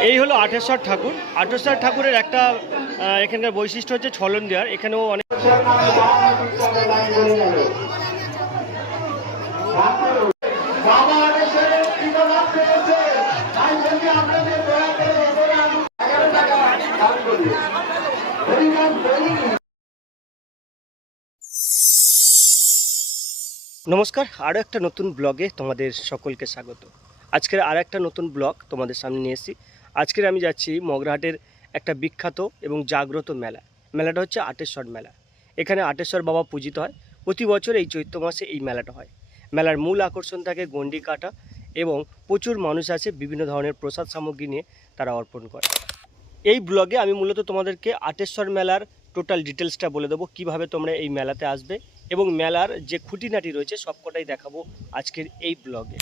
এই হলো আটেশ্বর ঠাকুর। আটেশ্বর ঠাকুরের একটা এখানকার বৈশিষ্ট্য হচ্ছে ছলন দেওয়ার। এখানেও অনেক নমস্কার আরও একটা নতুন ব্লগে তোমাদের সকলকে স্বাগত। আজকের আর একটা নতুন ব্লগ তোমাদের সামনে নিয়ে এসেছি। আজকের আমি যাচ্ছি মগরাহাটের একটা বিখ্যাত এবং জাগ্রত মেলা। মেলাটা হচ্ছে আটেশ্বর মেলা। এখানে আটেশ্বর বাবা পূজিত হয়। প্রতি বছর এই চৈত্র মাসে এই মেলাটা হয়। মেলার মূল আকর্ষণ থাকে গন্ডি কাটা এবং প্রচুর মানুষ আছে বিভিন্ন ধরনের প্রসাদ সামগ্রী নিয়ে তারা অর্পণ করে। এই ব্লগে আমি মূলত তোমাদেরকে আটেশ্বর মেলার টোটাল ডিটেলসটা বলে দেবো, কীভাবে তোমরা এই মেলাতে আসবে এবং মেলার যে খুঁটিনাটি রয়েছে সবকটাই দেখাবো আজকের এই ব্লগে।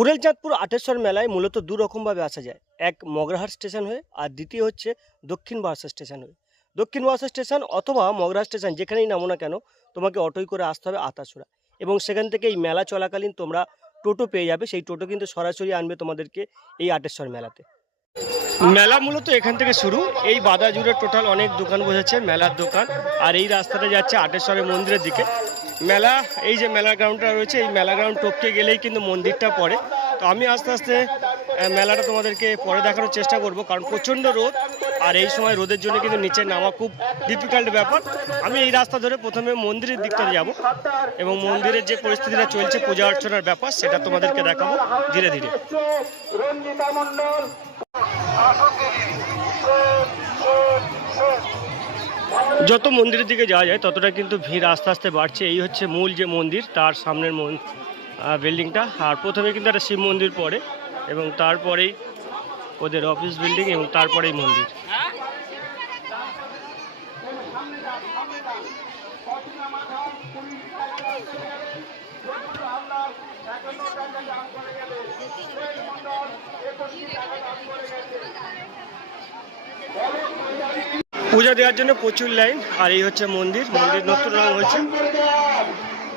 উড়েলচাঁদপুর আটেশ্বর মেলায় মূলত দু রকমভাবে আসা যায়। এক মগরাহাট স্টেশন হয়ে আর দ্বিতীয় হচ্ছে দক্ষিণ বারাসা স্টেশন হয়ে। দক্ষিণ বারাসা স্টেশন অথবা মগরাহাট স্টেশন যেখানেই নামো না কেন, তোমাকে অটোই করে আসতে হবে আতাসুরা এবং সেখান থেকে এই মেলা চলাকালীন তোমরা টোটো পেয়ে যাবে, সেই টোটো কিন্তু সরাসরি আনবে তোমাদেরকে এই আটেশ্বর মেলাতে। মেলা মূলত এখান থেকে শুরু। এই বাদা জুড়ে টোটাল অনেক দোকান বসেছে, মেলার দোকান। আর এই রাস্তাটা যাচ্ছে আটেশ্বরের মন্দিরের দিকে। মেলা, এই যে মেলা গ্রাউন্ডটা রয়েছে, এই মেলা গ্রাউন্ড টপকে গেলেই কিন্তু মন্দিরটা পড়ে। তো আমি আস্তে আস্তে মেলাটা তোমাদেরকে পরে দেখানোর চেষ্টা করব, কারণ প্রচণ্ড রোদ, আর এই সময় রোদের জন্য কিন্তু নিচে নামা খুব ডিফিকাল্ট ব্যাপার। আমি এই রাস্তা ধরে প্রথমে মন্দিরের দিকটা যাব, এবং মন্দিরের যে পরিস্থিতিটা চলছে পূজা অর্চনার ব্যাপার, সেটা তোমাদেরকে দেখাবো ধীরে ধীরে। যত মন্দিরের দিকে যাওয়া যায়, ততটা কিন্তু ভিড় আস্তে আস্তে বাড়ছে। এই হচ্ছে মূল যে মন্দির, তার সামনের মন বিল্ডিংটা আর প্রথমে কিন্তু একটা শিব মন্দির পড়ে। এবং তারপরেই ওদের অফিস বিল্ডিং এবং তারপরেই মন্দির। পূজা দেওয়ার জন্য প্রচুর লাইন আর এই হচ্ছে মন্দির। মন্দির নতুন রং হয়েছে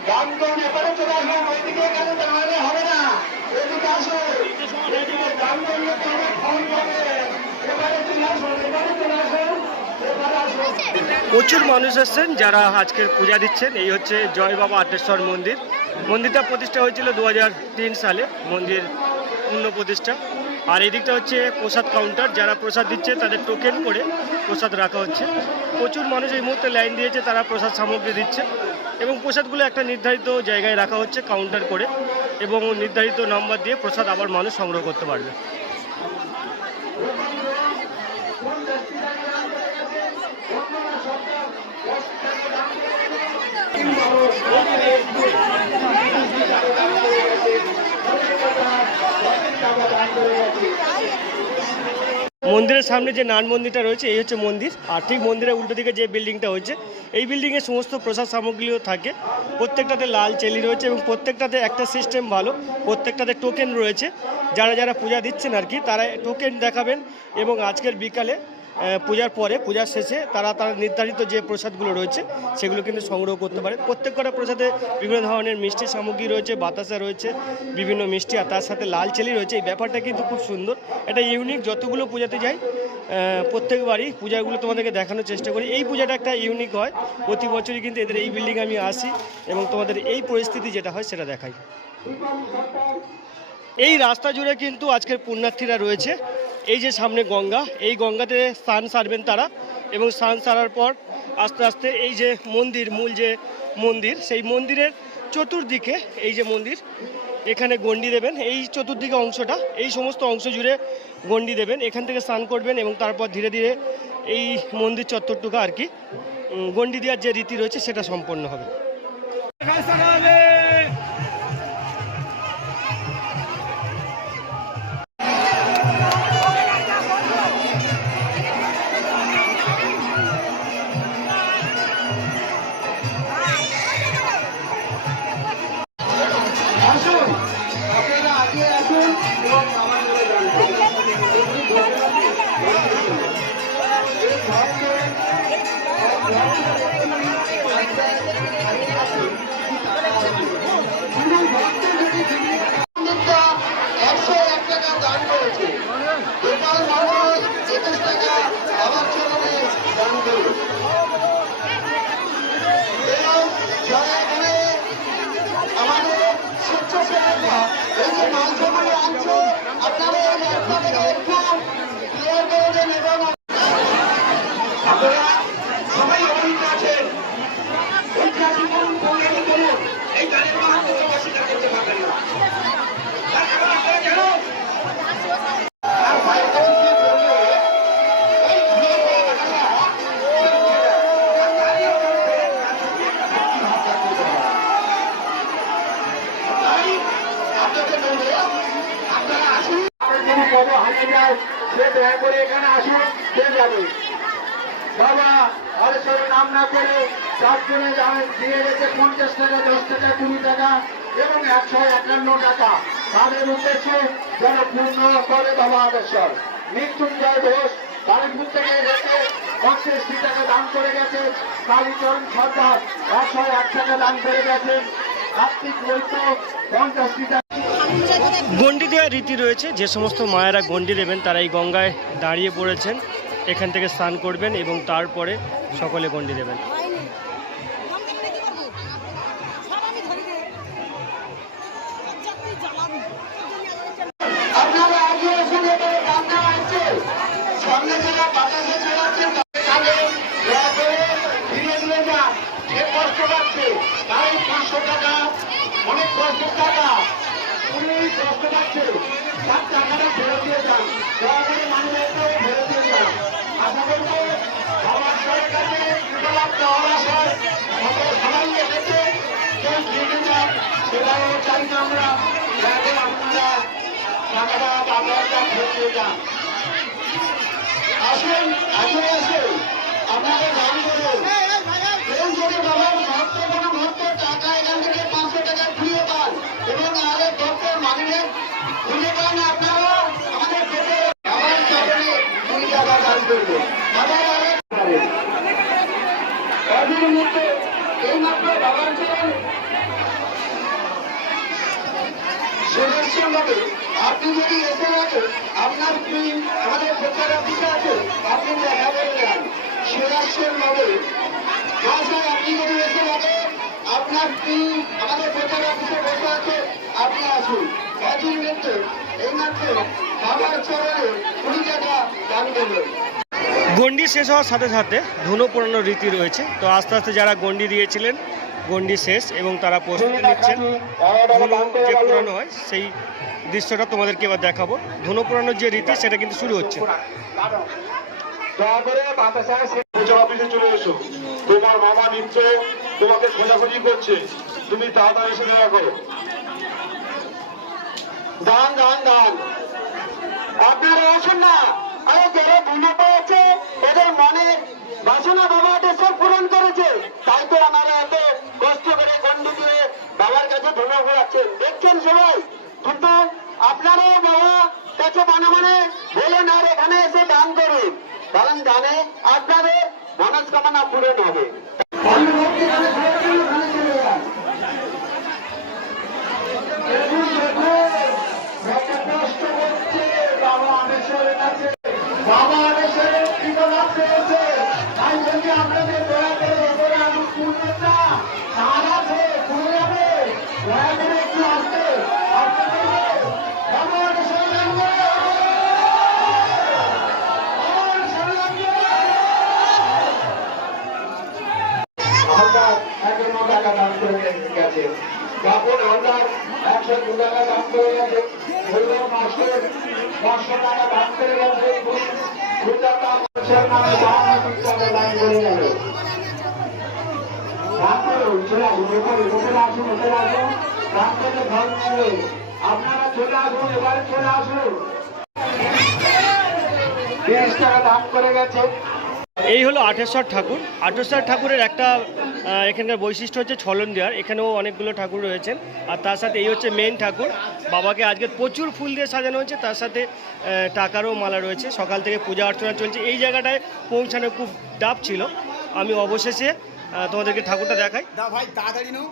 গানগণ এবারে চলে আসবেন ওইদিকে গেলে দাঁড়ালে হবে না এদিকে আসুন এদিকে গানগণ লোক অনেক ফোন করে এবারে চলে আসুন এবারে চলে আসুন এবারে আসুন প্রচুর মানুষ এসছেন যারা আজকের পূজা দিচ্ছেন। এই হচ্ছে জয় বাবা আটেশ্বর মন্দির। মন্দিরটা প্রতিষ্ঠা হয়েছিল দু হাজার তিন সালে, মন্দির পূর্ণ প্রতিষ্ঠা। আর এদিকটা হচ্ছে প্রসাদ কাউন্টার যারা প্রসাদ দিচ্ছে তাদের টোকেন করে প্রসাদ রাখা হচ্ছে। প্রচুর মানুষ এই মুহূর্তে লাইন দিয়েছে, তারা প্রসাদ সামগ্রী দিচ্ছে। এবং প্রসাদগুলো একটা নির্ধারিত জায়গায় রাখা হচ্ছে কাউন্টার করে। এবং নির্ধারিত নাম্বার দিয়ে প্রসাদ আবার মানুষ সংগ্রহ করতে পারবে। মন্দিরের সামনে যে নান মন্দিরটা রয়েছে, এই হচ্ছে মন্দির। আর ঠিক মন্দিরের উল্টো দিকে যে বিল্ডিংটা হয়েছে, এই বিল্ডিংয়ে সমস্ত প্রসাদ সামগ্রীও থাকে। প্রত্যেকটাতে লাল চেলি রয়েছে এবং প্রত্যেকটাতে একটা সিস্টেম ভালো, প্রত্যেকটাতে টোকেন রয়েছে। যারা যারা পূজা দিচ্ছেন আর কি, তারা টোকেন দেখাবেন এবং আজকের বিকালে পূজার পরে, পূজার শেষে তারা তার নির্ধারিত যে প্রসাদগুলো রয়েছে, সেগুলো কিন্তু সংগ্রহ করতে পারে। প্রত্যেক কটা প্রসাদে বিভিন্ন ধরনের মিষ্টি সামগ্রী রয়েছে, বাতাসা রয়েছে, বিভিন্ন মিষ্টি, আর তার সাথে লাল চেলি রয়েছে। এই ব্যাপারটা কিন্তু খুব সুন্দর। এটা ইউনিক, যতগুলো পূজাতে যাই প্রত্যেকবারই পূজাগুলো তোমাদেরকে দেখানোর চেষ্টা করি। এই পূজাটা একটা ইউনিক হয়। প্রতি বছরই কিন্তু এদের এই বিল্ডিং আমি আসি এবং তোমাদের এই পরিস্থিতি যেটা হয় সেটা দেখাই। এই রাস্তা জুড়ে কিন্তু আজকের পুণ্যার্থীরা রয়েছে। এই যে সামনে গঙ্গা, এই গঙ্গাতে স্নান সারবেন তারা এবং স্নান সারার পর আস্তে আস্তে এই যে মন্দির, মূল যে মন্দির, সেই মন্দিরের চতুর্দিকে এই যে মন্দির, এখানে গন্ডি দেবেন। এই চতুর্দিকে অংশটা, এই সমস্ত অংশ জুড়ে গন্ডি দেবেন। এখান থেকে স্নান করবেন এবং তারপর ধীরে ধীরে এই মন্দির চত্বরটুকু আর কি গন্ডি দেওয়ার যে রীতি রয়েছে, সেটা সম্পন্ন হবে। যায় সে দয়া করে এখানে আসুন, সে যাবে। বাবা হরেশ্বরের নাম না করে চারজনে দামে দিয়ে গেছে পঞ্চাশ টাকা, দশ টাকা, কুড়ি টাকা এবং একশো একান্ন টাকা। তাদের উদ্দেশ্যে যেন পূর্ণ করে বাবা হরেশ্বর মৃত্যুঞ্জয় ঘোষ কালীপুর থেকে এসে পঞ্চাশটি টাকা দান করে গেছে। কালীচরণ সরকার একশো এক টাকা দান করে গেছে। কার্তিক বৈদ্য পঞ্চাশটি টাকা। গন্ডি দেওয়ার রীতি রয়েছে, যে সমস্ত মায়েরা গন্ডি দেবেন তারা এই গঙ্গায় দাঁড়িয়ে পড়েছেন, এখান থেকে স্নান করবেন এবং তারপরে সকলে গন্ডি দেবেন অনেক কষ্ট, টাকা। কষ্ট পাচ্ছে। তার টাকাটা ফেরত দিয়ে যান। মানুষকে ফেরত দিয়ে যান। আশা করব আমার আমাদের কেউ যান সেটাও আমরা। দয়া আপনারা টাকাটা আপনারা ফেরত দিয়ে আসুন আসুন আসুন। আপনাকে দান করুন আপনি যদি এসে রাখেন আপনার কি আমাদের প্রচার অফিসে আছে, আপনি দেখা করে যান। সুদর্শনভাবে ভাষায় আপনি যদি এসে রাখেন আপনার কি আমাদের প্রচার অফিসে বসে আছে, আপনি আসুন। গন্ডি শেষ হওয়ার সাথে সাথে ধুনো পোড়ানোর রীতি রয়েছে। তো আস্তে আস্তে যারা গন্ডি দিয়েছিলেন, গন্ডি শেষ এবং তারা প্রস্তুতি নিচ্ছেন ধুনো যে পোড়ানো হয় সেই দৃশ্যটা তোমাদেরকে এবার দেখাবো। ধুনো পোড়ানোর যে রীতি, সেটা কিন্তু শুরু হচ্ছে। তোমার মামা নিত্য তোমাকে খোঁজাখুঁজি করছে। তুমি তাড়াতাড়ি এসে দেখা করো। দান দান দান আপনারা আসুন না। আরে যারা ভুলে পেয়েছে, এদের মনে বাসনা বাবা দেশের পূরণ করেছে। তাই তো আমরা এত কষ্ট করে গন্ডি দিয়ে বাবার কাছে ধুলো ঘোরাচ্ছেন। দেখছেন সবাই? কিন্তু আপনারাও বাবা কাছে মানে মানে বলুন, আর এখানে এসে দান করুন। কারণ দানে আপনাদের মনস্কামনা পূরণ হবে। দান করলে ফল নেবে আপনারা চলে আসুন এবারে চলে আসুন তিরিশ টাকা দান করে গেছে। এই হলো আঠেশ্বর ঠাকুর। আঠেশ্বর ঠাকুরের একটা এখানকার বৈশিষ্ট্য হচ্ছে ছলন দেওয়ার। এখানেও অনেকগুলো ঠাকুর রয়েছেন। আর তার সাথে এই হচ্ছে মেন ঠাকুর। বাবাকে আজকে প্রচুর ফুল দিয়ে সাজানো হয়েছে। তার সাথে টাকারও মালা রয়েছে। সকাল থেকে পূজা অর্চনা চলছে। এই জায়গাটায় পৌঁছানো খুব ডাব ছিল। আমি অবশেষে তোমাদেরকে ঠাকুরটা দেখাই। ভাই তাড়াতাড়ি নাও।